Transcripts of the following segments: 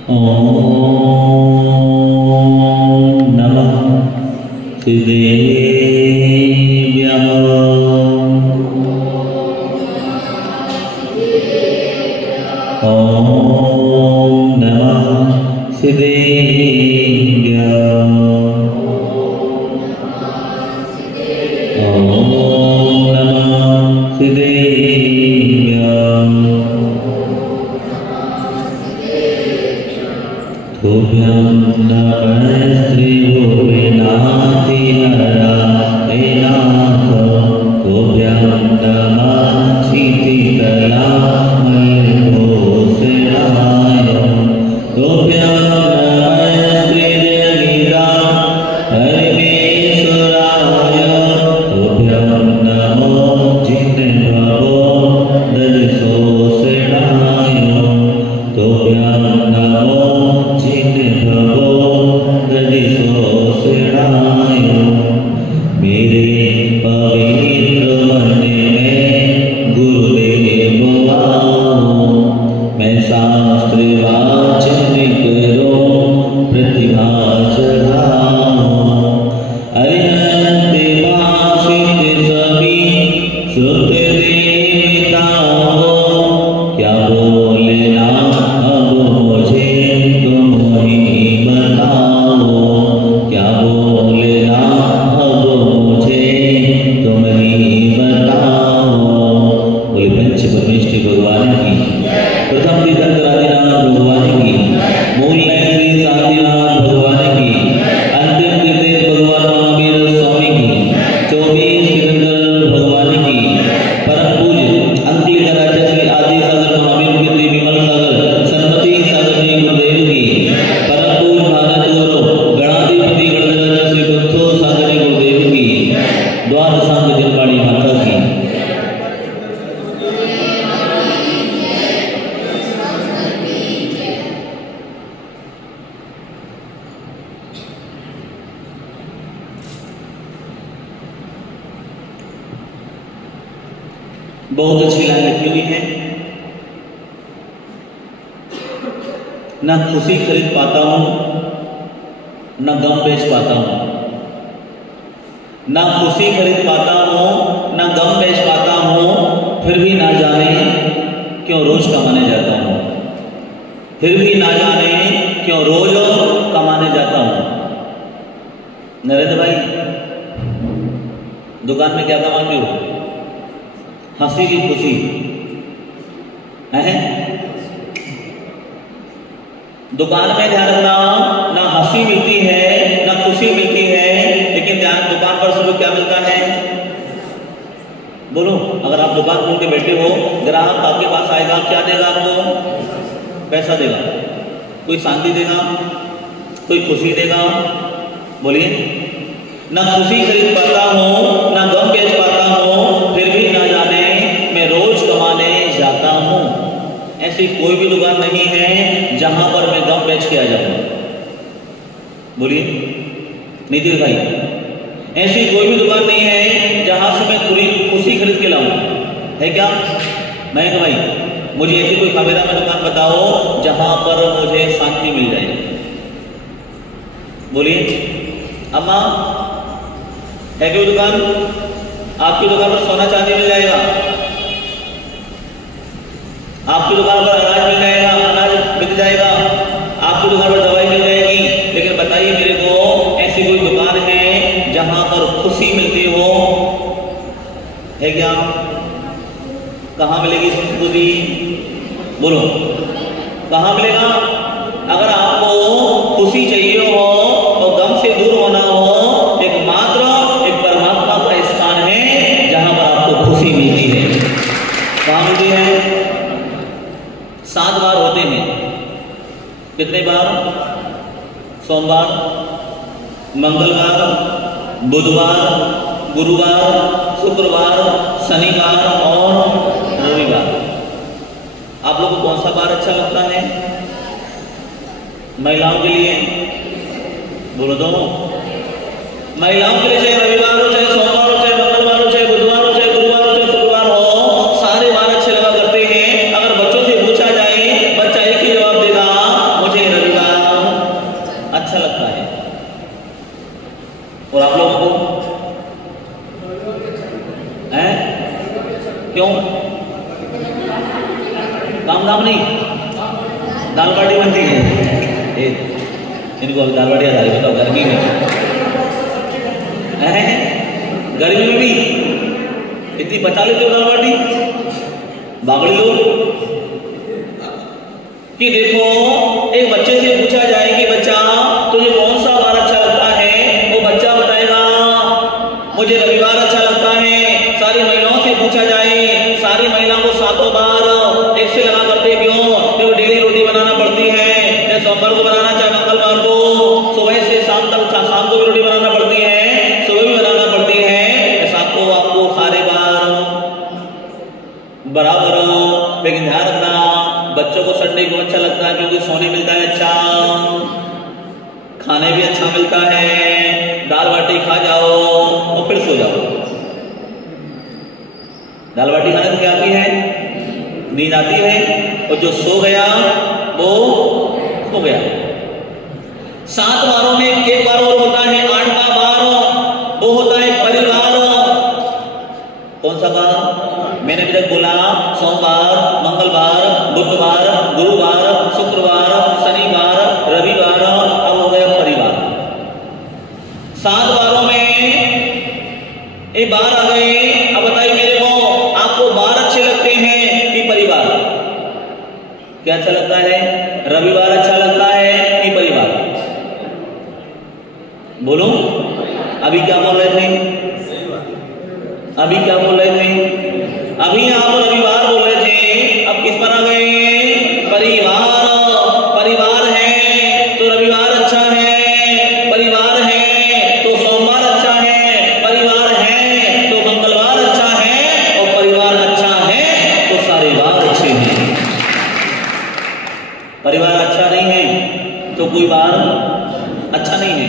ओम नमः शिवेभ्यः। ओम नमः शिवेभ्यः। ओम नमः शिवेभ्यः। तुभ्यं नमः श्री गोविनाथिहराय नाथ। तुभ्यं नमः शीतलामलघोषणाय। तुभ्यं नमः श्रीजगीरामहेश्वराय। तुभ्यं नमो जिनभवो दशोषणाय। तुभ्यं नमो जिनभवो दशोषणाय। मेरे पवित्र मन में गुरुदेव आओ। मैं शास्त्र वाचन करो प्रतिभा चढ़ाओ। अरिहंत भाषित सभी श्रुत देवताओ। क्या बोलना अब मुझे तुम ही बताओ। क्या बोलना अब मुझे तुम ही बताओ। बोले पंच परमेश्वर भगवान की। प्रथम तीर्थंकरादिनाथ भगवान की। मूल लय श्री शांतिनाथ भगवान की। अंतिम तीर्थ भगवान महावीर स्वामी की। 24 तीर्थंकर भगवान की। परम पूज्य अंकलिकाचार्य श्री आदि सागर महावीर कीर्ति विमल सागर सन्मति सागर जी गुरुदेव की। परम पूज्य भारत गौरव गणाधिपति गणराज श्री बुद्धो सागर जी गुरुदेव की। द्वादशांग जनवाणी माता की। बहुत अच्छी लाइन लिखी हुई है। न खुशी खरीद पाता हूं, न गम बेच पाता हूं। न खुशी खरीद पाता हूं, न गम बेच पाता हूं। फिर भी ना जाने क्यों रोज कमाने जाता हूं। फिर भी ना जाने क्यों रोज कमाने जाता हूं। नरेंद्र भाई, दुकान में क्या कमाते हो? हंसी की खुशी है। दुकान में ध्यान रखना, ना हंसी मिलती है ना खुशी मिलती है, लेकिन ध्यान दुकान पर सुबह क्या मिलता है? बोलो, अगर आप दुकान खोल के बैठे हो, ग्राहक आपके पास आएगा, क्या देगा आपको? पैसा देगा। कोई शांति देगा, कोई खुशी देगा? बोलिए। ना खुशी खरीद पाता हूं, ना गम बेच पाता हूं। फिर भी ना जाने मैं रोज कमाने जाता हूं। ऐसी कोई भी दुकान नहीं है जहां पर मैं गम बेच के आ जाऊं। बोलिए नितिन भाई, ऐसी कोई भी दुकान नहीं है जहां से मैं खुशी खरीद के लाऊं, है क्या? मयंक भाई, मुझे ऐसी कोई खबेरा में दुकान बताओ जहां पर मुझे शांति मिल जाए। बोलिए। अम्मा, है कोई दुकान? आपकी दुकान पर सोना चांदी मिल जाएगा, आपकी दुकान पर अनाज मिल जाएगा, अनाज बिक जाएगा, आपकी दुकान पर दवाई मिल जाएगी। लेकिन बताइए मेरे को, ऐसी कोई दुकान है जहां पर खुशी मिलती हो? है क्या? कहां मिलेगी खुशी? बोलो, कहां मिलेगा? अगर आपको खुशी चाहिए हो और गम से दूर होना हो, एकमात्र एक परमात्मा का स्थान है जहां पर आपको खुशी मिलती है। कहां मिलती है? 7 बार होते हैं। कितने बार? सोमवार, मंगलवार, बुधवार, गुरुवार, शुक्रवार, शनिवार और रविवार। आप लोगों को कौन सा बार अच्छा लगता है? महिलाओं के लिए बोलो दो। महिलाओं के लिए चाहे रविवार हो, चाहे सोमवार हो, चाहे मंगलवार हो, चाहे बुधवार हो, चाहे गुरुवार हो, चाहे शुक्रवार हो, सारे बार अच्छे लगा करते हैं। अगर बच्चों से पूछा जाए, बच्चा एक ही जवाब देगा, मुझे काम धाम नहीं, दाल बाटी बनती है। इनको दाल बाटी आ रही, बताओ गर्मी में, गर्मी में भी इतनी बचा लेते हो दाल बाटी, बागड़ी लोग। कि देखो एक बच्चे से पूछा जाए कि बच्चा तुझे कौन सा बार अच्छा लगता है, वो बच्चा बताएगा मुझे रविवार अच्छा लगता है। सारी महिलाओं से पूछा जाए, सारी महिलाओं को सातों बार एक से लगा करते क्यों, देखो डेली रोटी बनाना पड़ती है, चाहे सोमवार को बनाना चाहे मंगलवार को, सुबह से शाम तक, शाम को भी रोटी बनाना पड़ती है, सुबह भी बनाना पड़ती है, ऐसा को आपको सारे बार बराबर। लेकिन ध्यान रखना बच्चों को संडे को अच्छा लगता है क्योंकि सोने मिलता है, अच्छा खाने भी अच्छा मिलता है, दाल बाटी खा जाओ और फिर सो जाओ। दाल बाटी खाने से क्या आती है, नींद आती है, और जो सो गया वो हो गया। 7 बारों में एक बार और होता है 8वां बार, वो होता है परिवार। कौन सा बार मैंने अभी तक बोला, सोमवार, मंगलवार, बुधवार, गुरुवार, शुक्रवार, शनिवार, रविवार, अब हो गया परिवार। 7 बारों में एक बार आ गए। अब बताइए मेरे को, आपको बार अच्छे लगते हैं कि परिवार? क्या अच्छा लगता है, रविवार अच्छा लगता है कि परिवार? बोलो, अभी क्या बोल रहे थे, अभी क्या बोल रहे थे, अभी आप रविवार बोल रहे थे, अब किस पर आ गए, परिवार। परिवार है तो रविवार अच्छा है, परिवार है तो सोमवार अच्छा है, परिवार है तो मंगलवार अच्छा है, और परिवार अच्छा है तो सारे बार अच्छे हैं। परिवार अच्छा नहीं है तो कोई बार अच्छा नहीं है।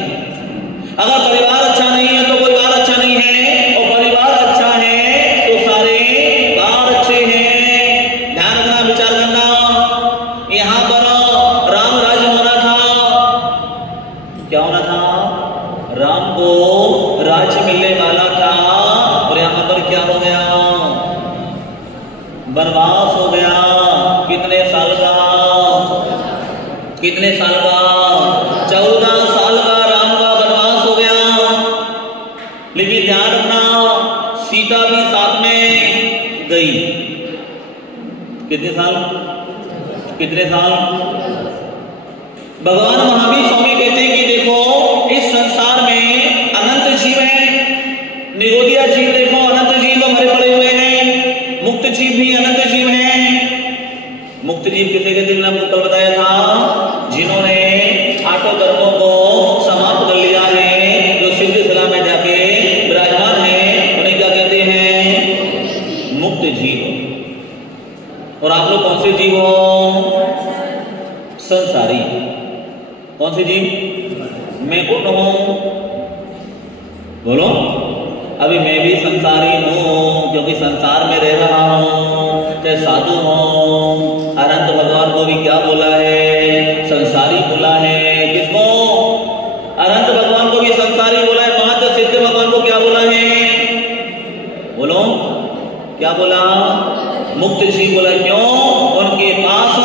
अगर परिवार अच्छा नहीं है तो कोई बार अच्छा नहीं है, और परिवार अच्छा है तो सारे बार अच्छे हैं। ध्यान रखना, विचार करना। यहां पर राम राज्य होना था, क्या होना था, राम को राज्य मिलने वाला था, और यहां पर क्या हो गया, वनवास हो गया। कितने साल का, कितने साल का, 14 साल का राम का वनवास हो गया। लेकिन ध्यान रखना सीता भी साथ में गई। कितने साल, कितने साल? भगवान महावीर स्वामी कहते हैं कि देखो इस संसार में अनंत जीव है, निरोधिया जीव देखो अनंत जीव हमारे पड़े हुए हैं, मुक्त जीव भी अनंत जीव है। मुक्त जीव किसे कहते हैं, आपको कल बताया था, जिन्होंने 8 कर्मों को समाप्त कर लिया है, जो सिद्ध सलाह में जाके विराजमान है, उन्हें क्या कहते हैं, मुक्त जीव। और आप लोग कौन से जीव हो, संसारी। कौन से जीव, मैं कौन हूं, बोलो। अभी मैं भी संसारी हूं क्योंकि संसार में रह रहा हूं, चाहे साधु हूं। अनंत भगवान को भी क्या बोला है, संसारी बोला है। किसको, अनंत भगवान को भी संसारी बोला है। महात्म सिद्ध भगवान को क्या बोला है, बोलो, क्या बोला, मुक्त जीव बोला। क्यों, उनके पास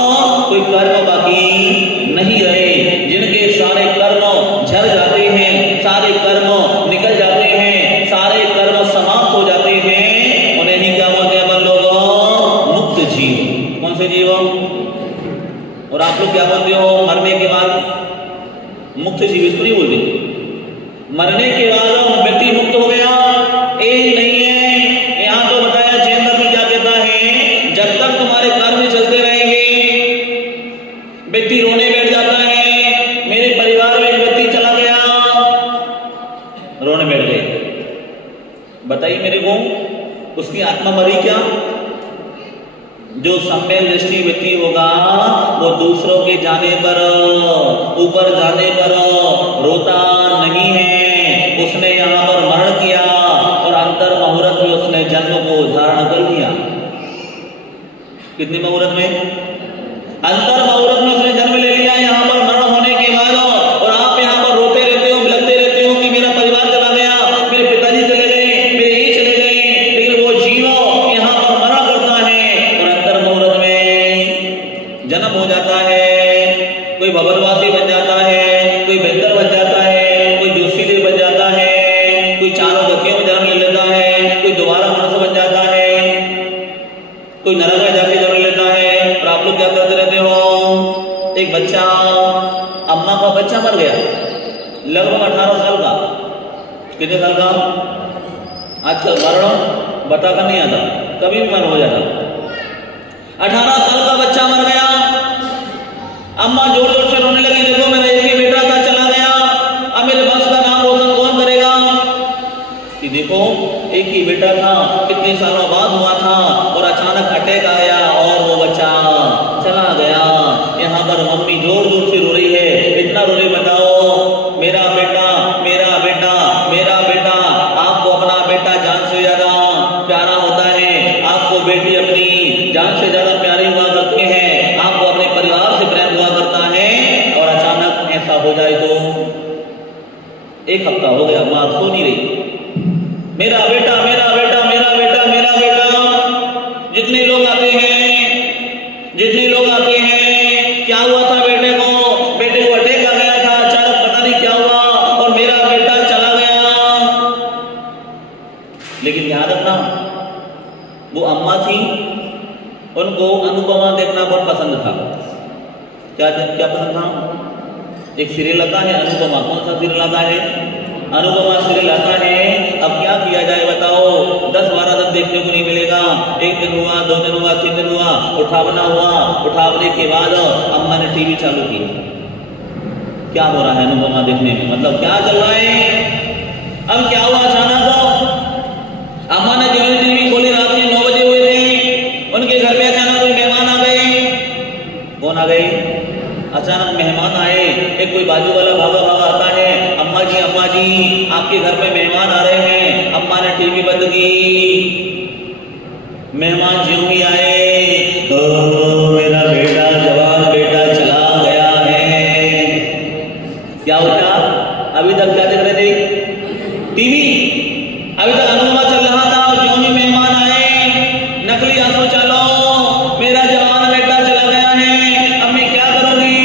कोई कर्म बाकी नहीं रहे, जिनके सारे कर्म झड़ जाते हैं, सारे कर्म निकल जाते हैं, सारे कर्म समाप्त हो जाते हैं, उन्हें ही क्या बोलते हैं अपन लोग, मुक्त जीव। कौन से जीव? और आप लोग क्या बोलते हो, मरने के बाद मुक्त जीव, इसको नहीं बोलते। मरने के बाद व्यक्ति मुक्त हो गया, एक नहीं है। यहां तो बताया जैन धर्म क्या कहता है, जब तक तुम्हारे कर्म चलते रहेंगे, व्यक्ति रोने बैठ जाता है। मेरे परिवार में एक व्यक्ति चला गया, रोने बैठ गए, बताइए मेरे को, उसकी आत्मा मरी क्या? जो सम्यक दृष्टि व्यक्ति होगा वो दूसरों के जाने पर, ऊपर जाने पर रोता नहीं है। उसने यहाँ पर मरण किया और अंतर मुहूर्त में उसने जन्म को धारण कर लिया। कितने मुहूर्त में? अंतर मुहूर्त में उसने जन्म ले लिया यहाँ पर मरण होने के बाद। और आप यहाँ पर रोते रहते हो, बिलखते रहते हो कि मेरा परिवार चला गया, मेरे पिताजी चले गए, मेरे ये चले गए। लेकिन वो जीव यहाँ पर मरा करता है और अंतर मुहूर्त में कोई भवनवासी बन जाता है, कोई बेहतर बन जाता है, कोई जोशीदेव बन जाता है, कोई चारों गतियों में जन्म ले लेता है, कोई दोबारा मनुष्य बन जाता है, कोई नरक में जाके जन्म लेता है। और आप लोग क्या करते रहते हो? एक बच्चा, अम्मा का बच्चा मर गया, लगभग 18 साल का, कितने साल का? आजकल मरण बताकर नहीं आता, कभी भी मर हो जाता। 18 साल का बच्चा मर गया, अम्मा जोर जोर से रोने लगी, देखो मेरा एक ही बेटा था, चला गया, अब मेरे वंश का नाम रोशन कौन करेगा? कि देखो एक ही बेटा था, कितने सालों बाद हुआ था, और अचानक अटैक आया और वो बच्चा चला गया। यहाँ पर मम्मी जोर जोर से रो रही है, इतना रो रही, बताओ मेरा बेटा, मेरा बेटा, मेरा बेटा। आपको अपना बेटा जान से ज्यादा प्यारा होता है, आपको बेटी अपनी जान से ज्यादा प्यारी हुआ करती है, आपको अपने परिवार से प्रेम हुआ करता है, और अचानक ऐसा हो जाए तो? एक हफ्ता हो गया, मां सो नहीं रही, मेरा बेटा, मेरा बेटा, मेरा बेटा, मेरा बेटा। जितने लोग आते हैं, जितने लोग आते हैं, क्या हुआ था बेटे को? बेटे को अटैक आ गया था, अचानक पता नहीं क्या हुआ, और मेरा बेटा चला गया। लेकिन याद रखना, वो अम्मा थी, उनको अनुपमा देखना बहुत पसंद था। क्या क्या पसंद था? एक सीरियल आता है अनुपमा, कौन सा सीरियल आता है? अनुपमा सीरियल आता है। अब क्या किया जाए बताओ? 10-12 दिन देखने को नहीं मिलेगा। एक दिन हुआ, 2 दिन हुआ, 3 दिन हुआ, उठावना हुआ, उठावने के बाद अम्मा ने टीवी चालू की। क्या हो रहा है अनुपमा देखने में, मतलब क्या चल रहा है? अब क्या हुआ, अचानक अम्मा ने जब टीवी खोली, रात में 9 बजे हुए थे, उनके घर में अचानक कोई मेहमान आ गए। कौन आ गए? अचानक मेहमान आए। एक कोई बाजू वाला भागा भागा आता है, अम्मा जी, अम्मा जी, आपके घर में मेहमान आ रहे हैं। अम्मा ने टीवी बंद की। मेहमान ज्यों ही आए, तो मेरा बेटा, जवान बेटा चला गया है। क्या होता? अभी तक क्या देख रहे थे? टीवी। अभी तक अनुपमा चल रहा था, और ज्यों ही मेहमान आए, नकली आंसू चालो, मेरा जवान बेटा चला गया है, अब मैं क्या करूंगी?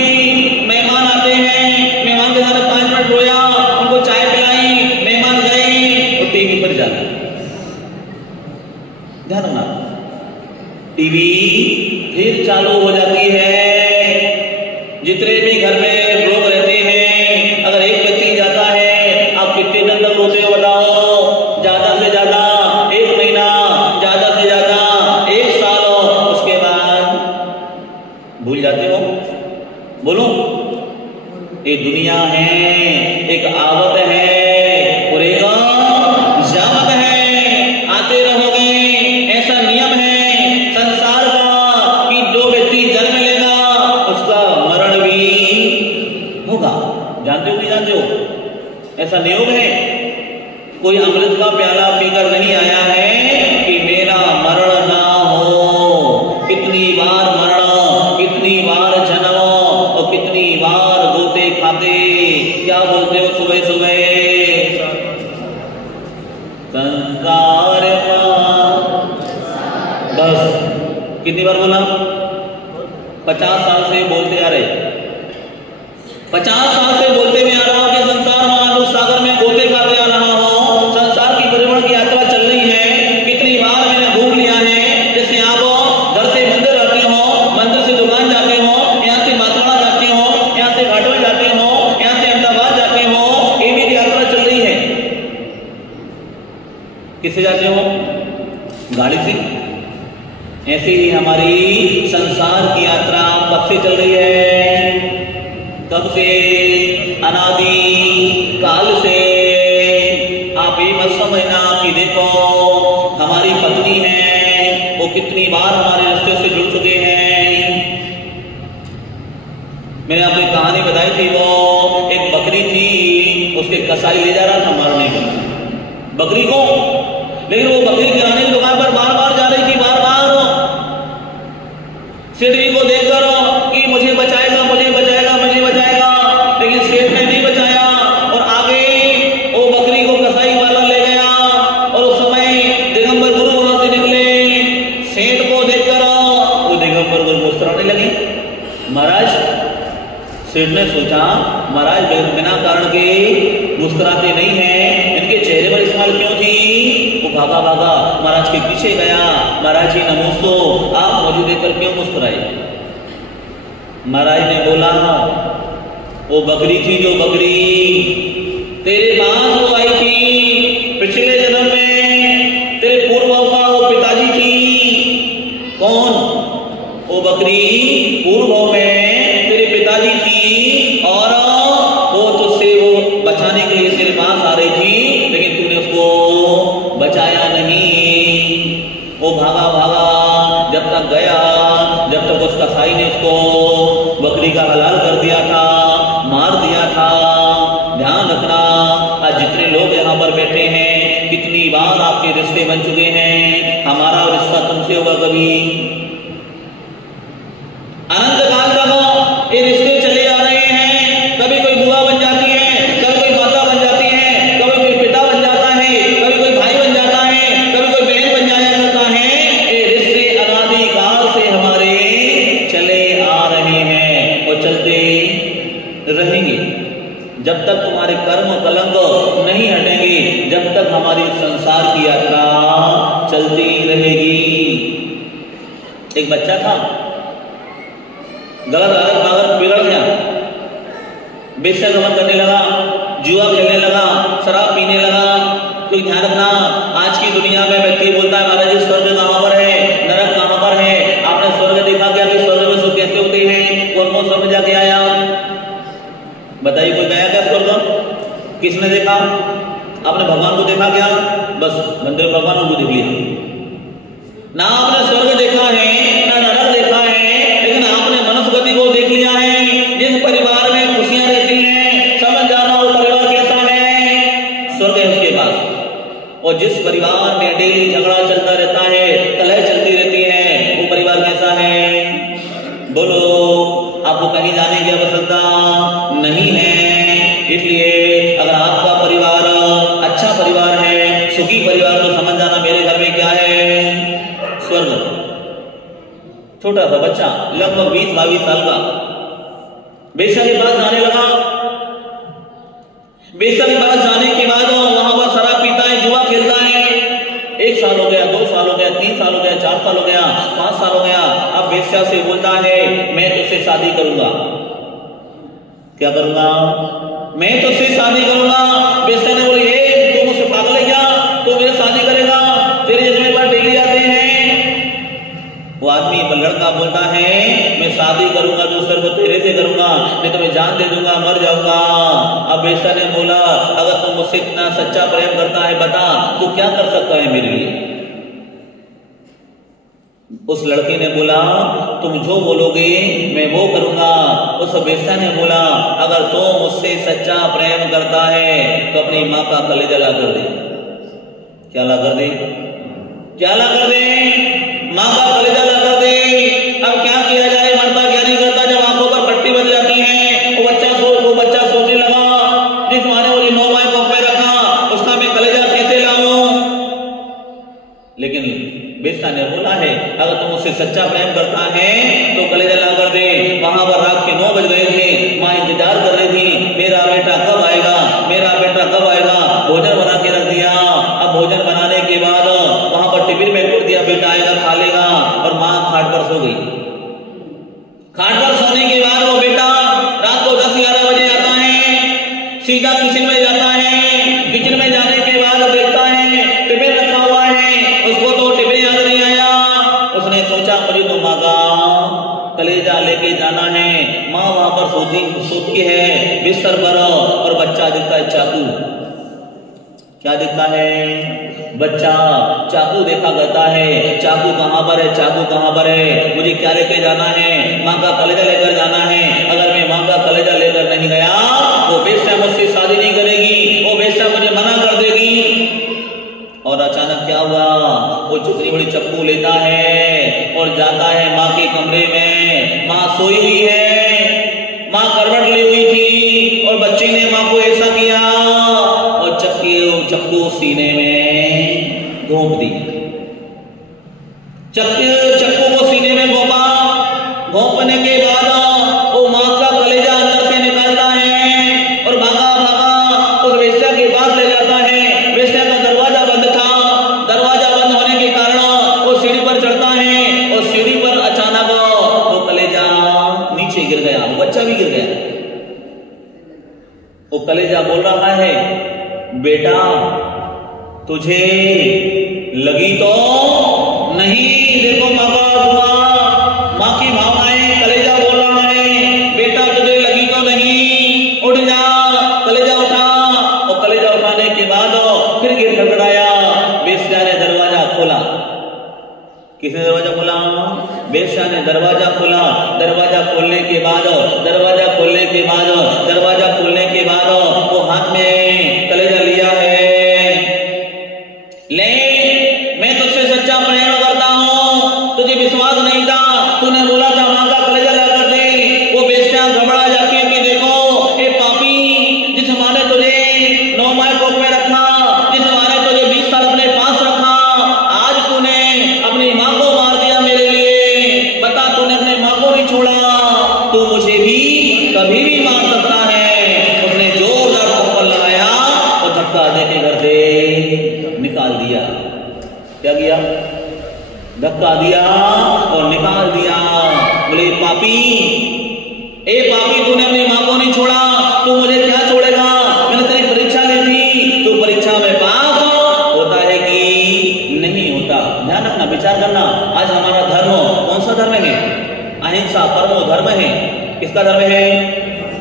मेहमान आते हैं, मेहमान के साथ 5 मिनट रोया, उनको चाय पिलाई, मेहमान गए, और टीवी पर जाता। ध्यान रखना, टीवी फिर चालू हो जाती है। जितने भी घर में लोग रहते हैं, अगर एक व्यक्ति जाता है, आप कितने दिन तक रोते हो बताओ? ज्यादा से ज्यादा 1 महीना, ज्यादा से ज्यादा 1 साल, उसके बाद भूल जाते हो। बोलो, ये दुनिया है, एक आवत है, और एक जावत है, आते रहोगे। ऐसा नियम है संसार का कि जो व्यक्ति जन्म लेगा उसका मरण भी होगा। जानते हो नहीं जानते हो? ऐसा नियम है। कोई अमृत का प्याला पीकर नहीं आया है कि मेरा मरण ना हो। कितनी बार मरण, कितनी बार जन्म, और कितनी बार गोते खाते। क्या बोलते हो सुबह सुबह? संसार बस कितनी बार बोला? 50 साल से बोलते आ रहे, 50 साल से बोलते में आ रहा हूं कि संसार महानुष सागर में गोते खाते आ रहा हूं। संसार की परिभ्रमण की यात्रा चल रही है। कितनी बार मैंने घूम लिया है। जैसे आप घर से मंदिर आते हो, मंदिर से दुकान जाते हो, यहाँ से बांसवाड़ा जाते हो, यहाँ से घाटोल जाते हो, यहाँ से अहमदाबाद जाते हो, ये भी यात्रा चल रही है। किससे जाते हो? गाड़ी से। ऐसे ही हमारी संसार की यात्रा कब से चल रही है? कब से? अनादि काल से। आप ये मत समझना कि देखो हमारी पत्नी है, वो कितनी बार हमारे रिश्ते से जुड़ चुके हैं। मैंने आपको कहानी बताई थी, वो एक बकरी थी, उसके कसाई ले जा रहा था मारने को बकरी को, लेकिन वो बकरी किराने की दुकान पर बार बार जा रही थी, बार बार। सेठ जी को देखकर कि मुझे बचाएगा, मुझे बचाएगा, मुझे बचाएगा, लेकिन सेठ ने नहीं बचाया, और आगे वो बकरी को कसाई वाला ले गया। और उस समय दिगंबर गुरु वहां से निकले। सेठ को देखकर वो दिगंबर गुरु मुस्कुराने लगे। महाराज, सेठ ने सोचा महाराज बिना कारण के मुस्कुराते नहीं हैं, इनके चेहरे पर इस्तेमाल क्यों थी। वो भागा भागा महाराज के पीछे गया, महाराज जी नमोस्तो, आप मुझे देखकर क्यों मुस्कुराए। महाराज ने बोला वो बकरी थी, जो बकरी तेरे पास वो आई थी पिछले जन्म में, तेरे पूर्व का वो पिताजी थी। कौन? वो बकरी पूर्व में तेरे पिताजी थी और वो तुझसे वो बचाने के लिए तेरे पास आ रही थी, लेकिन तूने उसको बचाया नहीं। वो भागा भागा जब तक गया, जब तक उस कसाई ने उसको बकरी का हलाल कर दिया था, मार दिया था। ध्यान रखना, आज जितने लोग यहाँ पर बैठे हैं, कितनी बार आपके रिश्ते बन चुके हैं, हमारा रिश्ता तुमसे होगा कभी अनंत काल तक ये रिश्ते चले आ रहे हैं। कभी कोई बुआ बन जाती है, कभी कोई माता बन जाती है, कभी कोई पिता बन जाता है, कभी कोई भाई बन जाता है, कभी कोई बहन बन जाया करता है। ये रिश्ते अनादि काल से हमारे चले आ रहे हैं और चलते रहेंगे जब तक तुम्हारे कर्म कलंक नहीं हटेंगे, जब तक हमारी संसार की यात्रा चलती रहेगी। एक बच्चा था, गलत आदत मगर बिगड़ गया, बेशगमन करने लगा, जुआ खेलने लगा, शराब पीने लगा। कोई ध्यान रखना, आज की दुनिया में व्यक्ति बोलता है महाराज जी स्वर्ग कहां पर है, नरक कहां पर है। आपने स्वर्ग देखा क्या कि स्वर्ग में सुख कैसे होते हैं? कौन कौन स्वर्ग जाके आया बताइए? कोई गया क्या स्वर्ग? किसने देखा? आपने भगवान को देखा क्या? बस मंदिर में भगवान को देख लिया ना। आपने स्वर्ग देखा है ना नरक देखा है, लेकिन आपने मनुष्य गति को देख लिया है। जिस परिवार में खुशियां रहती हैं, समझ जाना वो परिवार कैसा है, स्वर्ग है उसके पास। और जिस परिवार में डेली झगड़ा चलता रहता है, कलह चलती रहती है, वो परिवार कैसा है? बोलो, आपको कहीं जाने की आवश्यकता नहीं है। इसलिए अगर आपका परिवार अच्छा परिवार है, सुखी परिवार, तो समझ जाना मेरे घर में क्या है, स्वर्ग। छोटा सा बच्चा लगभग 20-22 साल का बेशा के पास जाने लगा। बेशा के पास जाने के बाद वहां पर शराब पीता है, जुआ खेलता है। 1 साल हो गया, 2 साल हो गया, 3 साल हो गया, 4 साल हो गया, 5 साल हो गया। अब बेशा से बोलता है मैं तुझसे शादी करूंगा। क्या करूंगा? मैं तुझसे शादी करूंगा। बेशा ने बोली तू मुझसे पागल है क्या? तू मेरे शादी करेगा? तेरे जैसे मेरे पास डेली आते हैं। वो आदमी लड़का बोलता है मैं शादी करूंगा तो सिर्फ तेरे से करूंगा, नहीं तो मैं जान दे दूंगा, मर जाऊंगा। अब बेशा ने बोला अगर तुम मुझसे इतना सच्चा प्रेम करता है बता तू क्या कर सकता है मेरे लिए। उस लड़के ने बोला तुम जो बोलोगे मैं वो करूंगा। उस बेशा ने बोला अगर तुम मुझसे सच्चा प्रेम करता है तो अपनी माँ का कलेजा ला कर दे। क्या ला कर दे? क्या ला कर दे? माँ का कलेजा ला कर दे। अब क्या किया जाए, मरता क्या नहीं करता। जब आंखों पर पट्टी बन जाती है वो बच्चा सोचने लगा जिस माने बोली 9 माह को पे रखा उसका मैं कलेजा कैसे लाऊं। लेकिन बेशा ने बोला है अगर तुम उससे सच्चा प्रेम करता है तो कलेजा ला कर दे। वहां पर रात के 9 बज गए थे, माँ इंतजार कर रही थी मेरा बेटा कब आएगा, मेरा बेटा कब आएगा। भोजन बना के रख दिया। अब भोजन बनाने के बाद वहां पर टिफिन में छोड़ दिया, बेटा आएगा खा लेगा। और माँ खाट पर सो गई। खाट पर सोने के बाद वो बेटा रात को 10-11 बजे आता है, सीधा किचन में जाता है। किचन में जाने के बाद देखता है टिफिन रखा हुआ है, उसको तो टिफिन याद नहीं आया। उसने सोचा मुझे तो माँ का कलेजा लेके जाना है। माँ वहां पर सोती है बिस्तर पर और बच्चा दिखता है चाकू। क्या दिखता है? बच्चा चाकू देखा करता है। चाकू कहां पर है, चाकू कहां पर है, मुझे क्या लेके जाना है? माँ का कलेजा लेकर जाना है। अगर मैं माँ का कलेजा लेकर नहीं गया वो बेशा मुझसे शादी नहीं करेगी, वो बेशा मुझे मना कर देगी। और अचानक क्या हुआ, वो चुकनी बड़ी चप्पू लेता है और जाता है माँ के कमरे में। माँ सोई हुई है, माँ करवट ली हुई थी और बच्चे ने माँ को ऐसा किया और चप्पू सीने में घोंप दी। चप्पू को सीने में घोंपा। घोंपने के बाद वो माँ का कलेजा अंदर गिर गया, वो बच्चा भी गिर गया। वो कलेजा बोल रहा है, बेटा तुझे लगी तो नहीं। देखो माँ का दुआ, माँ की भावनाएं, कलेजा बोल रहा है, बेटा तुझे लगी तो नहीं, उठ जा, कलेजा उठा। और कलेजा उठाने के बाद फिर गेट खटखटाया, बेस्या ने दरवाजा खोला। किसने दरवाजा खोला? बेस्या ने दरवाजा खोला। दरवाजा खोलने के बाद वो हाथ में कलेजा लिया है। ले, मैं तुझसे सच्चा प्रेम करता हूं, तुझे विश्वास नहीं था, तूने बोला था मां का कलेजा ला कर दे। वो बेस्या घबरा जाती है कि देखो ए पापी, जिस मां ने तुझे 9 माह कोख में रखा, जिस मां ने तुझे 20 साल अपने पास रखा, आज तूने अपनी मां को मार दिया मेरे लिए। बता, तूने अपने मां को नहीं छोड़ा, तू मुझे भी कभी भी मार सकता है। उसने जोरदार थप्पड़ लगाया और धक्का देके घर से निकाल दिया। क्या किया? धक्का दिया और निकाल दिया। बोले पापी, ए पापी, तूने अपनी मां को नहीं छोड़ा, तू मुझे क्या छोड़ेगा? मैंने तेरी परीक्षा ली थी, तू परीक्षा में पास होता है कि नहीं होता? ध्यान रखना, विचार करना। आज हमारा धर्म कौन सा धर्म है? अहिंसा परमो धर्म है। किसका धर्म है?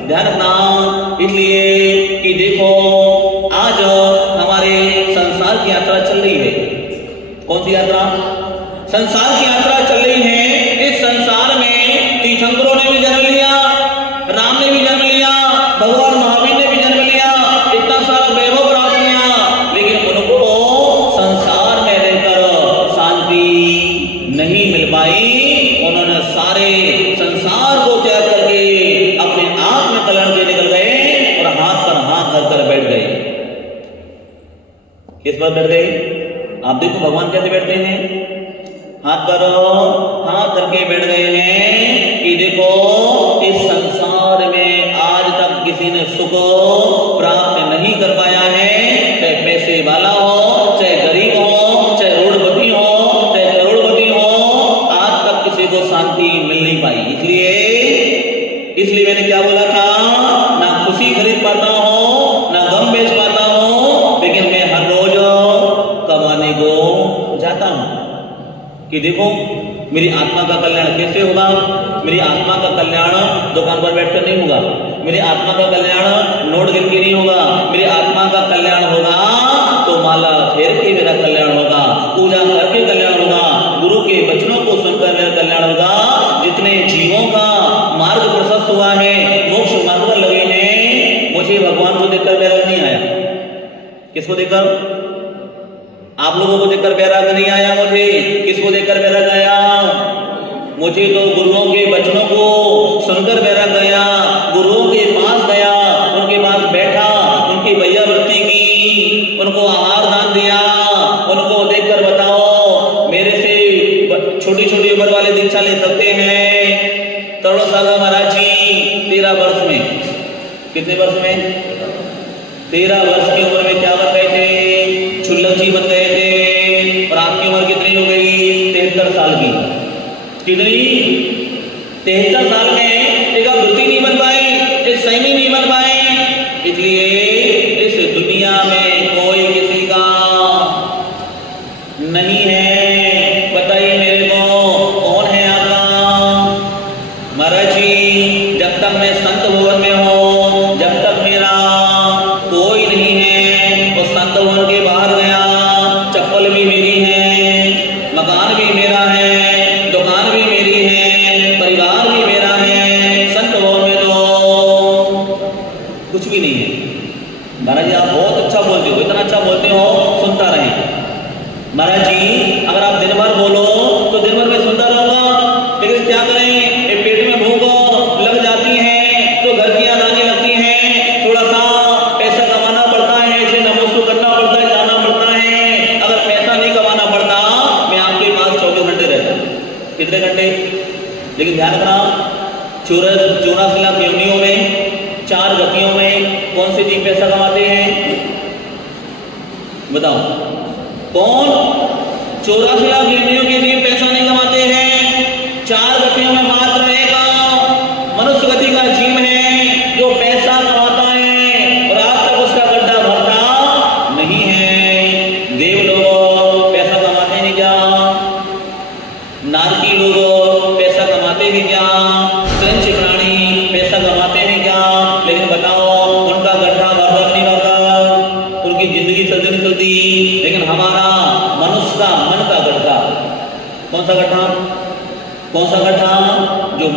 ध्यान रखना। इसलिए कि देखो आज हमारे संसार की यात्रा चल रही है। कौन सी यात्रा? संसार की यात्रा चल रही है। इस संसार में तीर्थंकरों ने भी जन्म लिया, राम ने भी जन्म लिया, भगवान महावीर ने भी जन्म लिया, इतना सारा वैभव प्राप्त किया, लेकिन उनको संसार में रहकर शांति नहीं मिल पाई। उन्होंने सारे संसार को त्याग करके अपने आत्म कल्याण के निकल गए और हाथ पर हाथ धरकर बैठ गए। किस पर बैठ गए? आप देखो भगवान कैसे बैठते हैं, हाथ पर हाथ धर के बैठ गए हैं कि देखो इस संसार में आज तक किसी ने सुख प्राप्त नहीं कर पाया है। चाहे पैसे वाला हो, चाहे गरीब हो, चाहे रोडपति हो, चाहे करोड़पति हो, आज तक किसी को शांति मिल नहीं पाई। इसलिए मैंने क्या बोला था, ना खुशी खरीद पाता हूं, ना गम बेच पाता हूं, लेकिन मैं हर रोज कमाने को जाता हूं कि देखो मेरी आत्मा का कल्याण कैसे होगा। मेरी आत्मा का कल्याण दुकान पर बैठकर नहीं होगा, मेरी आत्मा का कल्याण नोट गिन के नहीं होगा, मेरी आत्मा का कल्याण होगा तो माला फेर के मेरा कल्याण होगा, पूजा करके कल्याण होगा, गुरु के वचनों को सुनकर मेरा कल्याण होगा। जितने जीवों का मार्ग प्रशस्त हुआ है, मोक्ष मार्ग पर लगे हैं, मुझे भगवान को देखकर वैराग नहीं आया। किसको देखकर? आप लोगों को देखकर वैराग नहीं आया मुझे। किसको देखकर वैराग आया? मुझे तो गुरुओं के वचनों को सुनकर वैराग आया। गुरुओं के पास गया, उनके पास बैठा, उनकी भैयावृत्ति की, उनको आहार दान दिया, उनको देखकर बताओ मेरे से छोटी छोटी उम्र वाले दीक्षा ले सकते हैं। तरुण सागा महाराज जी 13 वर्ष में, कितने वर्ष में? 13 वर्ष की उम्र में क्या बन गए थे? क्षुल्लक जी बन गए थे। और आपकी उम्र कितनी हो गई? 73 साल की। कितनी? 73 साल में एक वृत्ति नहीं बन पाए, एक संयमी नहीं बन पाए। इसलिए इस दुनिया में कोई किसी का नहीं है। बताइए मेरे को कौन है आपका? महाराज जी जब तक मैं संत भवन में हूं, जब तक मेरा कोई नहीं है, और संत भवन के बाहर गया, चप्पल भी मेरी है, मकान भी मेरा है, दुकान भी मेरी है, परिवार भी मेरा है, संत भवन में तो कुछ भी नहीं है। महाराज जी आप बहुत अच्छा बोलते हो, इतना अच्छा बोलते हो, सुनता रहे। महाराज जी अगर आप दिन भर बोलो तो दिन भर में सुनता रहूंगा, लेकिन क्या करें, पेट में भूख लग जाती है तो घर की याद आने लगती है, थोड़ा सा पैसा कमाना पड़ता है, ऐसे नमोस्तु करना पड़ता है, जाना पड़ता है। अगर पैसा नहीं कमाना पड़ता मैं आपके पास 24 घंटे रहता। कितने घंटे? लेकिन ध्यान रखना, 84 लाख योनियों में, 4 गतियों में कौन से जीव पैसा कमाते हैं? बताओ कौन? 84 लाख योनियों के जीव पैसा नहीं कमाते हैं। 4 गतियों में मात्र एक मनुष्य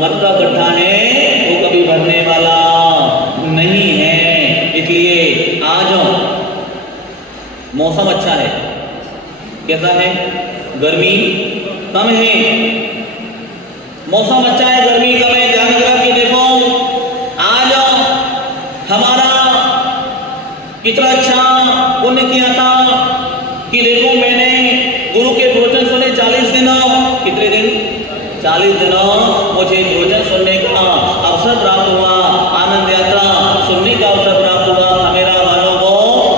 मत का गड्ढा है वो कभी भरने वाला नहीं है। इसलिए आज मौसम अच्छा है। कैसा है? गर्मी कम है। मौसम अच्छा है, गर्मी कम है। ध्यान रखना कि देखो आज हमारा कितना अच्छा पुण्य किया था कि देखो मैंने गुरु के प्रवचन सुने 40 दिनों। कितने दिन? 40 दिनों मुझे प्रवचन सुनने का अवसर प्राप्त हुआ, आनंद यात्रा सुनने का अवसर प्राप्त हुआ। मेरा वालों को,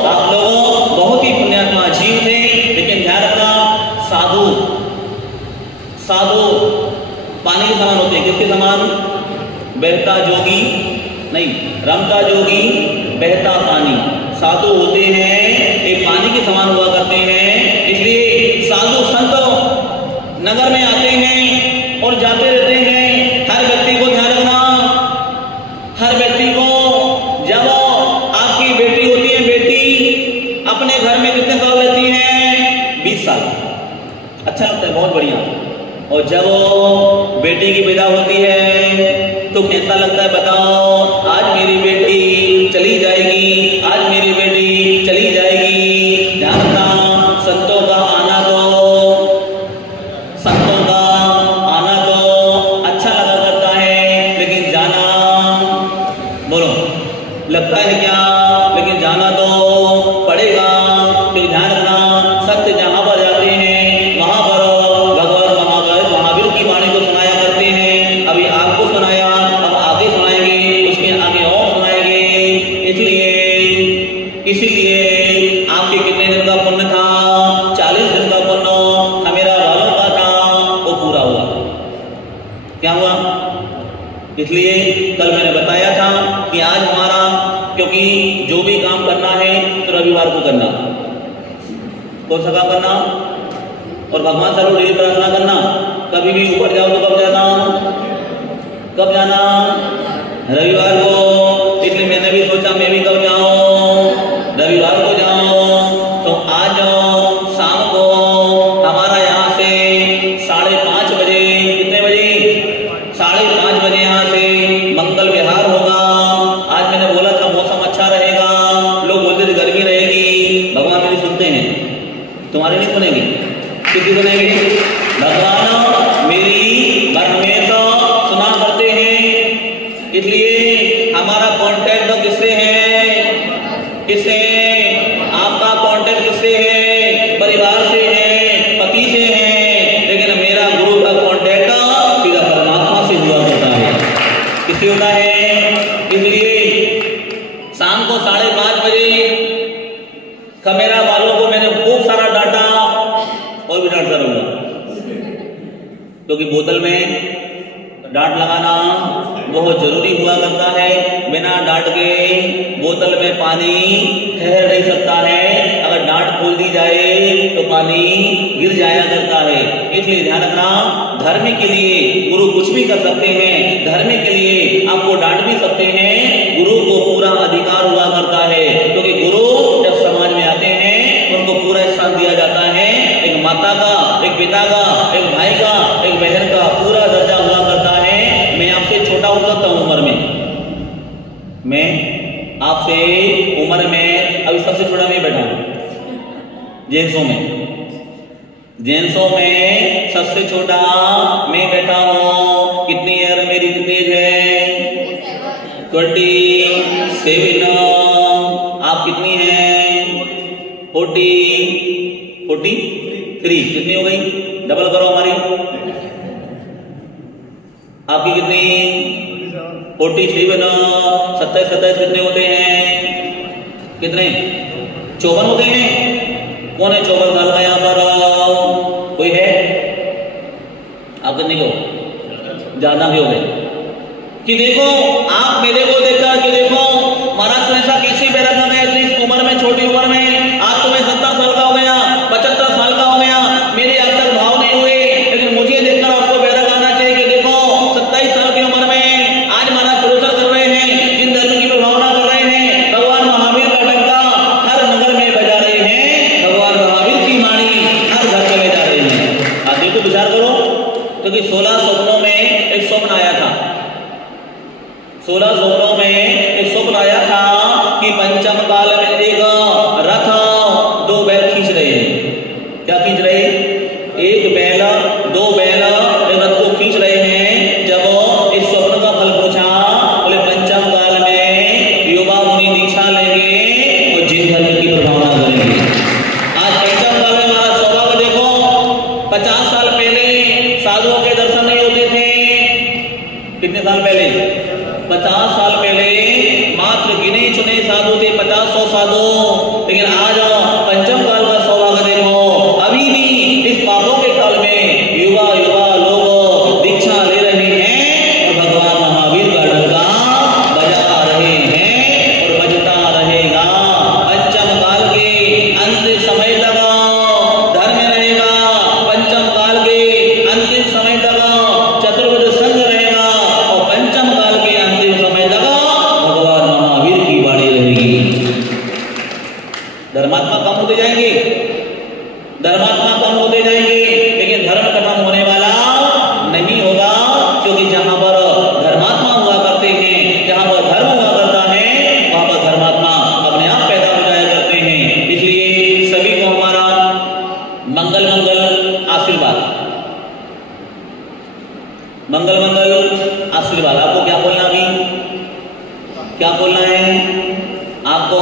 आप लोगों बहुत ही पुण्यात्मा जीव थे। लेकिन ध्यान रखना, साधु पानी के समान होते हैं। किसके समान? बहता जोगी नहीं, रमता जोगी बहता पानी। साधु होते हैं एक पानी के समान हुआ करते हैं। इसलिए साधु संत नगर में आते हैं और जाते रहते हैं। हर व्यक्ति को ध्यान रखना, हर व्यक्ति को जब आपकी बेटी होती है, बेटी अपने घर में कितने साल रहती है? 20 साल। अच्छा लगता है, बहुत बढ़िया। और जब बेटी की विदा होती है तो कैसा लगता है बताओ? आज मेरी बेटी चली जाएगी, आज मेरी बेटी चली जाएगी। ध्यान रखना, संतों का आना तो अच्छा लगा करता है, लेकिन जाना, बोलो, लगता है क्या? लेकिन जाना तो पड़ेगा। तो ध्यान रखना, सत्य जहां पर जाते हैं वहां पर भगवान महावीर की वाणी को सुनाया करते हैं। अभी आपको सुनाया, अब आगे सुनाएंगे, उसके आगे और सुनाएंगे। इसीलिए आपके कितने दिन का पुण्य था? 40 दिन का पुण्य मेरा वालों का था, वो पूरा हुआ। क्या हुआ? इसलिए कल मैंने बताया था कि आज हमारा, क्योंकि जो भी काम करना है तो रविवार को करना। कौन सा काम करना? और भगवान से डेली प्रार्थना करना। कभी भी ऊपर जाओ तो कब जाना? रविवार को। इसलिए मैंने भी सोचा मैं भी कब जाऊं? रविवार को जाऊं। तो आज शाम को हमारा यहाँ से 5:30 बजे, कितने बजे? 5:30 बजे यहाँ से मंगल विहार होगा। आज मैंने बोला था मौसम अच्छा रहेगा, लोग बोलते थे गर्मी रहेगी। भगवान मेरी सुनते हैं, तुम्हारे नहीं सुनेंगे। किसी सुनेंगे? भगवान मेरी हमेशा सुना करते हैं। इसलिए हमारा कांटेक्ट किससे है? किससे? आपका कांटेक्ट किससे है? परिवार से है, पति से है। लेकिन मेरा गुरु का कांटेक्ट सीधा परमात्मा से हुआ करता है। किससे होता है? इसलिए शाम को 5:30 बजे मेरा वालों को मैंने खूब सारा डांटा और भी डांटता रहूंगा, क्योंकि बोतल में डांट लगाना बहुत जरूरी हुआ करता है। बिना डांट के बोतल में पानी ठहर नहीं सकता है। अगर डांट खोल दी जाए तो पानी गिर जाया करता है। इसलिए ध्यान रखना, धर्म के लिए गुरु कुछ भी कर सकते हैं, धर्म के लिए आपको डांट भी सकते हैं। गुरु को पूरा अधिकार हुआ करता है, क्योंकि गुरु जब समाज में आते हैं उनको पूरा स्थान दिया जाता है। एक माता का, एक पिता का, एक भाई का, एक बहन का पूरा दर्जा हुआ करता है। मैं आपसे छोटा हो सकता हूं उम्र में, मैं आपसे उम्र में अभी सबसे छोटा मैं बैठा हूं जेंट्सों में सबसे छोटा मैं बैठा हूं। कितनी एज मेरी? कितनी एज है? 27। आप कितनी हैं? 43। कितनी हो गई? डबल करो हमारी। आपकी कितनी? 47। 27 कितने होते हैं? कितने? 54 होते हैं। कौन है 54 साल का यहाँ पर? कोई है? आप कितने को? ज्यादा भी हो गए कि देखो आप मेरे को देखकर कि देखो महाराज तो ऐसा कैसे पैदा कर रहे हैं इतनी उम्र में, छोटी उम्र में। आज तो मैं 70 साल का हो गया, 75 साल का हो गया, मेरे आज तक भाव नहीं हुए। लेकिन मुझे देखकर आपको पैदा करना चाहिए कि देखो 27 साल की उम्र में आज महाराज प्रवचन कर रहे हैं, जिन धर्म की प्रभावना कर रहे हैं। भगवान महावीर का डंका हर नगर में बजा रहे हैं, भगवान महावीर की वाणी हर घर में ले जा रहे हैं। आप देखो, विचार करो, क्योंकि 16 स्वप्नों में एक स्वप्न आया था। 16 स्वप्नों में एक स्वप्न आया था कि पंचम काल में एक रथ 2 बैल खींच रहे हैं। क्या खींच रहे हैं? एक बैल 2 बैल रथ को खींच रहे हैं। जब इस स्वप्न का फल पूछा, बोले पंचम काल में युवा मुनि दीक्षा लेंगे और जिन धर्म की प्रभावना करेंगे। आज पंचम काल में हमारा सौभाग्य देखो, 50 साल पहले साधुओं के दर्शन नहीं होते थे। कितने साल पहले? 50 साल पहले मात्र गिने चुने साधु थे, 50-100 साधु। लेकिन आज पंचम काल का सौभाग्य देखो, अभी भी इस पापों के काल में युवा लोग दीक्षा ले रहे हैं और भगवान महावीर का डंका बजा रहे हैं और बजता रहेगा। पंचम काल के अंतिम समय तक धर्म रहेगा। पंचम काल के अंतिम समय तक चतुर्विध संघ रहेगा और पंचम काल के अंतिम समय तक भगवान महावीर की वाणी रहेगी। धर्मात्मा कम होते जाएंगे, धर्मात्मा कम होते जाएंगे, लेकिन धर्म खत्म होने वाला नहीं होगा। क्योंकि जहां पर धर्मात्मा हुआ करते हैं, जहां पर धर्म हुआ करता है, वहां पर धर्मात्मा अपने आप पैदा हो जाया करते हैं। इसलिए सभी को हमारा मंगल मंगल आशीर्वाद, मंगल मंगल आशीर्वाद। आपको क्या बोलना? अभी क्या बोलना है? आपको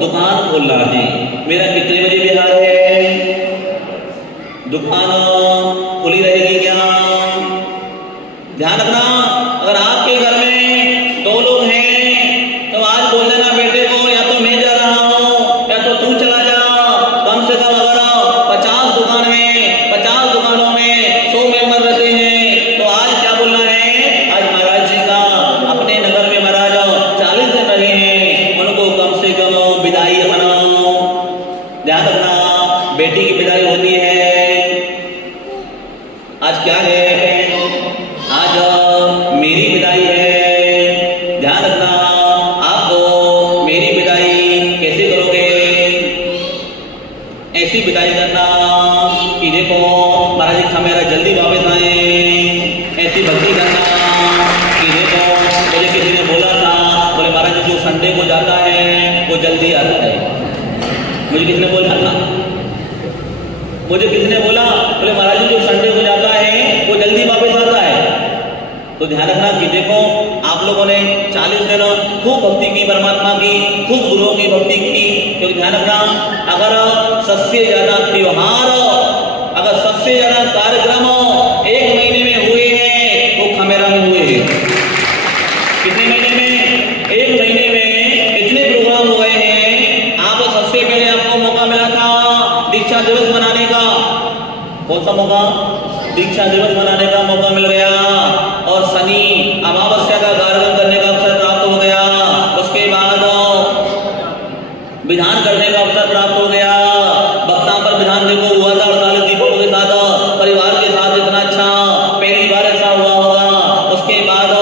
दुकान खोलना है। मेरा कितने बजे बिहार है? दुकान खुली रहेगी क्या? ध्यान रखना, अगर आपके घर में 2 लोग हैं तो आज बोल देना बेटे को, या तो मैं जा रहा हूं या तो तू चला जा। कम से कम अगर 50 दुकान में 50 दुकानों में 100 मेंबर रहते हैं तो आज क्या बोलना है? आज महाराज जी का अपने नगर में महाराज 40 दिन रहे हैं, उनको कम से कम विदाई मनाओ। ध्यान रखना, बेटी की विदाई होती है। आज क्या है? आज मेरी विदाई है। ध्यान रखना, आप मेरी विदाई कैसे करोगे? ऐसी विदाई करना कि देखो महाराज जी मेरा जल्दी वापस आए। ऐसी भक्ति करना कि देखो मुझे किसी ने बोला था, बोले महाराज जी जो संडे को जाता है वो जल्दी आता है। मुझे किसने बोला था? मुझे किसने बोला? बोले महाराज जी जो संडे को जाता है वो जल्दी वापस आता है। तो ध्यान रखना कि देखो आप लोगों ने 40 दिन खूब भक्ति की, परमात्मा की, खूब गुरुओं की भक्ति की। क्योंकि ध्यान रखना, अगर सबसे ज्यादा त्योहार, अगर सबसे ज्यादा कार्यक्रम 1 महीने में हुए हैं वो खमेरा में हुए हैं। कितने महीने में? 1 महीने में इतने प्रोग्राम हुए हैं। आप सबसे पहले आपको मौका मिला था दीक्षा दिवस मनाने का। कौन सा मौका? दीक्षा दिवस मनाने का मौका मिल गया और शनि अमावस्या का कार्यक्रम करने का अवसर प्राप्त हो गया। उसके बाद विधान करने का अवसर प्राप्त हो गया। वक्ता पर विधान देखो हुआ था 48 दीपों के साथ, परिवार के साथ। इतना अच्छा पहली बार ऐसा हुआ होगा। उसके बाद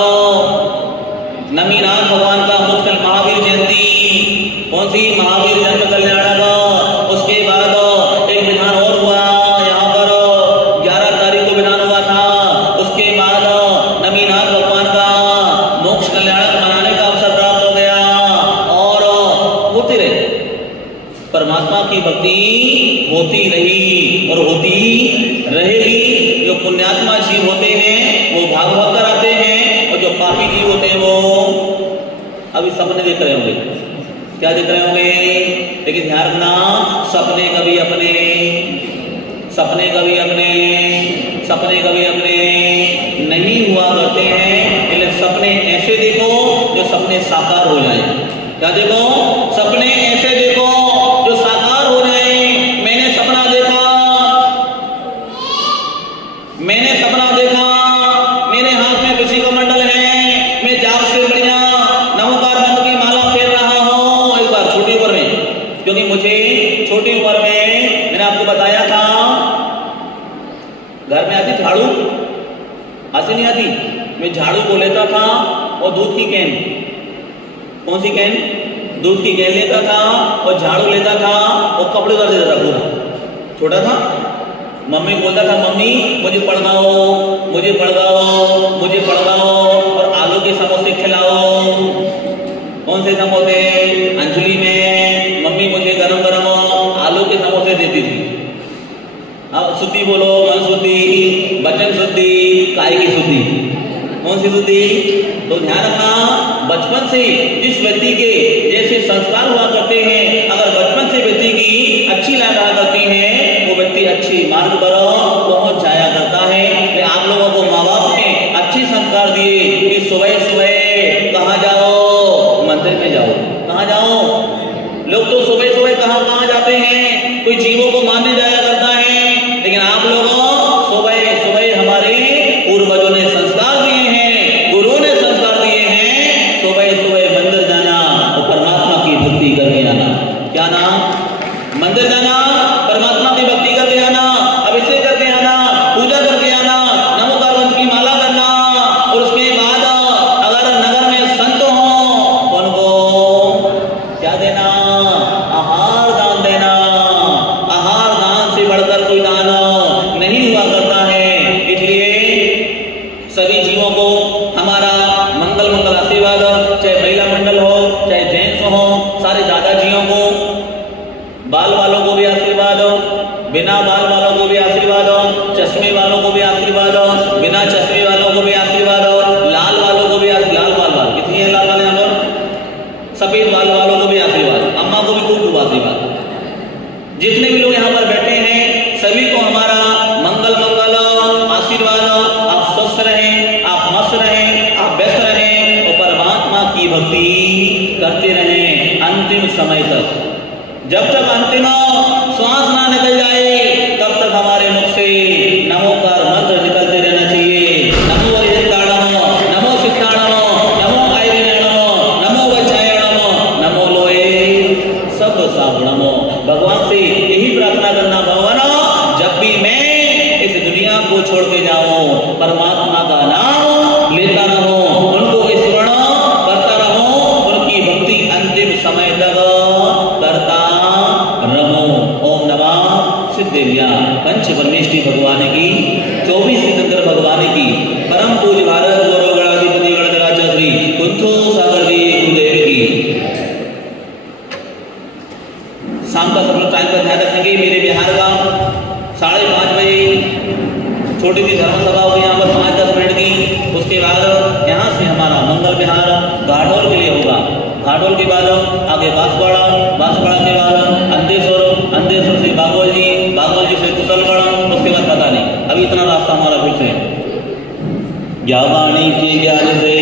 नमीनाथ भगवान का मुख्य महावीर जयंती, कौन सी? महावीर जन्म कल्याण का। उसके बाद एक विधान और हुआ, यहाँ पर 11 तारीख को विधान हुआ था। उसके बाद नमीनाथ भगवान का मोक्ष कल्याण मनाने का अवसर प्राप्त हो गया। और होती रहे, परमात्मा की भक्ति होती रही और होती रहेगी। जो पुण्यात्मा जीव होते हैं वो भागवत कराते हैं, और जो पापी जीव होते हैं वो अभी सपने देख रहे होंगे। क्या देख रहे होंगे? लेकिन ध्यान रखना, सपने कभी अपने, सपने कभी अपने, सपने कभी अपने नहीं हुआ करते हैं। इसलिए सपने ऐसे देखो जो सपने साकार हो जाए। क्या देखो? सपने ऐसे देखो जो साकार हो जाए। मैंने सपना देखा, मैंने सपना देखा, मेरे हाथ में किसी का मंडल है, मैं जाप से बढ़िया नमोकार मंत्र की माला फेर रहा हूं। एक बार छोटी उम्र में, क्योंकि मुझे छोटी उम्र में मैंने आपको बताया था घर में आती झाड़ू, आती नहीं आती, मैं झाड़ू को लेता था और दूध की कैन, कौन सी कैन? दूध की कैन लेता था और झाड़ू लेता था और कपड़े उतार देता था पूरा। छोटा था, मम्मी बोलता था मम्मी मुझे पढ़ाओ, मुझे पढ़ाओ, मुझे पढ़ाओ, और आलू के समोसे खिलाओ। सी बुद्धि। तो ध्यान रखना, बचपन से जिस व्यक्ति के जैसे संस्कार हुआ करते हैं, अगर बचपन से व्यक्ति की अच्छी लाइन रहा करती है, वो व्यक्ति अच्छी मार्ग पर पहुंच जाया करता है। आप लोगों को माँ बाप ने अच्छे संस्कार दिए कि सुबह सुबह कहाँ जाओ, मंदिर में जाओ। कहाँ जाओ? लोग तो सुबह सुबह कहाँ जाते हैं, कोई जीवों को मारने जाया करता है, लेकिन आप लोगों सुबह सुबह हमारे पूर्वजों ने संस्कार दिए हैं, गुरुओं ने संस्कार दिए हैं, सुबह सुबह मंदिर जाना और परमात्मा की भक्ति करके आना। क्या नाम? मंदिर जाना, परमात्मा की भक्ति करके आना, अभिषेक करके आना, पूजा करके आना, नमोकार मंत्र की माला करना, और उसके बाद अगर नगर में संत हो तो उनको क्या देना? आहार दान देना। आहार दान से बढ़कर कोई दान नहीं हुआ करता है। इसलिए सभी जीवों को हमारा मंगल मंगल आशीर्वाद, चाहे महिला मंडल हो, चाहे जेंट्स हो, सारे दादाजियों को, बाल वालों को भी आशीर्वाद हो, बिना बाल वालों को भी आशीर्वाद हो, चश्मे वालों को भी आशीर्वाद हो, बिना चश्मे वालों को भी आशीर्वाद हो, लाल वालों को भी लाल बाल कितनी है लाल वाले यहाँ पर, सफेद बाल वालों को भी आशीर्वाद, अम्मा को भी खूब खूब आशीर्वाद। जितने भी लोग यहाँ पर बैठे हैं सभी को हमारा मंगल मंगल आशीर्वाद। आप स्वस्थ रहें, आप मस्त रहें, आप व्यस्त रहें और परमात्मा की भक्ति करते रहें अंतिम समय तक। जब तक अंतिम श्वास ना निकल जाए तब तक हमारे मुख से नमोकार मंत्र निकलते रहना चाहिए। नमो हरिहंताणम, नमो सिद्धाणम, नमो आयरिणम, नमो वज्रायणम, नमो लोए सब सागुणम। भगवान से यही प्रार्थना करना, भगवान जब भी मैं इस दुनिया को छोड़ के जाऊं, परमात्मा का नाम लेता रहूं, उनको स्मरण करता रहूं, उनकी भक्ति अंतिम समय तक करता रहूं। ओम नमः सिद्धेभ्या पंच परमेष्टि भगवान की, 24 सिकंदर भगवान की, परम पूज्य भारत गौरव गणाधिपति गणराजा श्री कुंथो सागर जी गुरुदेव की। शाम का सब लोग टाइम का ध्यान रखेंगे। मेरे बिहार का 5:30 बजे छोटी सी धर्म सभा होगी यहाँ पर 5-10 मिनट की। उसके बाद यहाँ से हमारा मंगल विहार घाटोल के लिए होगा। घाटोल के बाद आगे बांसवाड़ा, बांसवाड़ा के बाद अंधेश्वर, अंधेश्वर से बागोल जी, बागोल जी से कुशलगढ़, उसके बाद पता नहीं। अभी इतना रास्ता हमारा फिक्स है। ज्ञावाणी के ज्ञान से